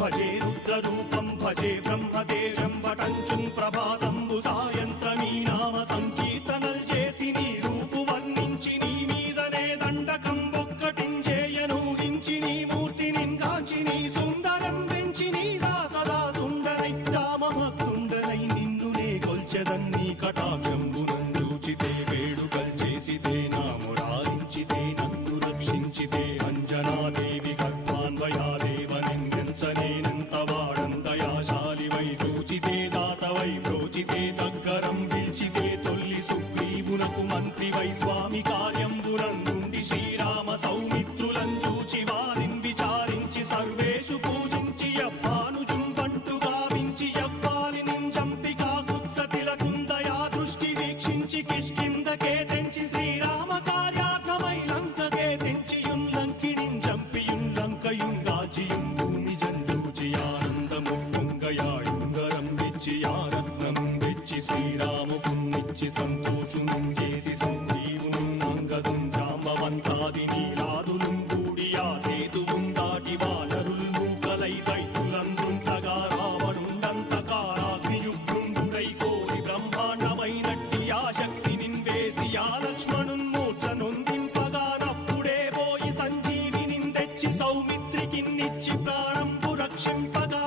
భజే రుద్రరూపం భజే బ్రహ్మదేవం వటంచుం ప్రభాతంబు సాయంత్రమీ నామ సంకీర్తనల్ చేసి నీ రూపు వర్ణించి నీ మీదనే దండకం ఒక్కటించేయనూహించి నీ మూర్తిని గాంచి నీ సుందరం పెంచి నీ దాసదా సుందరై రామభక్తుండనై నిన్నునే కొల్చెదన్ని కటాక్షంబునందూచితే వేడుకల్ చేసితే నామురారించితే నన్ను రక్షించితే అంజనాదేవి గర్భాన్వయాదేవనిందించనేనంత వాడందయాశాలివై చూచితే దాతవై ప్రోచితే దగ్గరం పిలిచితే తొల్లి సుగ్రీవునకు మంత్రివై స్వామి కార్యంబునందుండి శ్రీరామ సౌమిత్రులం చూచి వారిని విచారించి సర్వేషు పూజించి యవ్వానుజుం బంటు గావించి యవ్వాలిని చంపికా కుత్సతిలకుందయా దృష్టి వీక్షించి కిష్కిందకే తెంచి శ్రీరామ కార్యార్థమై లంకకే తెంచియుం లంకిణిం చంపియుం లంకయుం గాచియుం భూమి జందూచి ఆనందము పొంగయాయుంగరం వెచ్చి ఆరత్నం వెచ్చి శ్రీరాముకున్నిచ్చి సంతోషునం చేసి సుగ్రీవును అంగదుం జాంబవంతాది నీలాదులు కూడి ఆ సేతువుం దాటి వానరులు మూకలై దైత్యులందృంచగా రావణుండంతకారాగ్నియుగ్రుండుడై కోరి బ్రహ్మాండమైనట్టి ఆ శక్తి నిన్వేసి ఆ లక్ష్మణున్ మూర్ఛ నొందింపగా నప్పుడే పోయి సంజీవిని తెచ్చి సౌమిత్రికిన్నిచ్చి ప్రాణంబు రక్షింపగా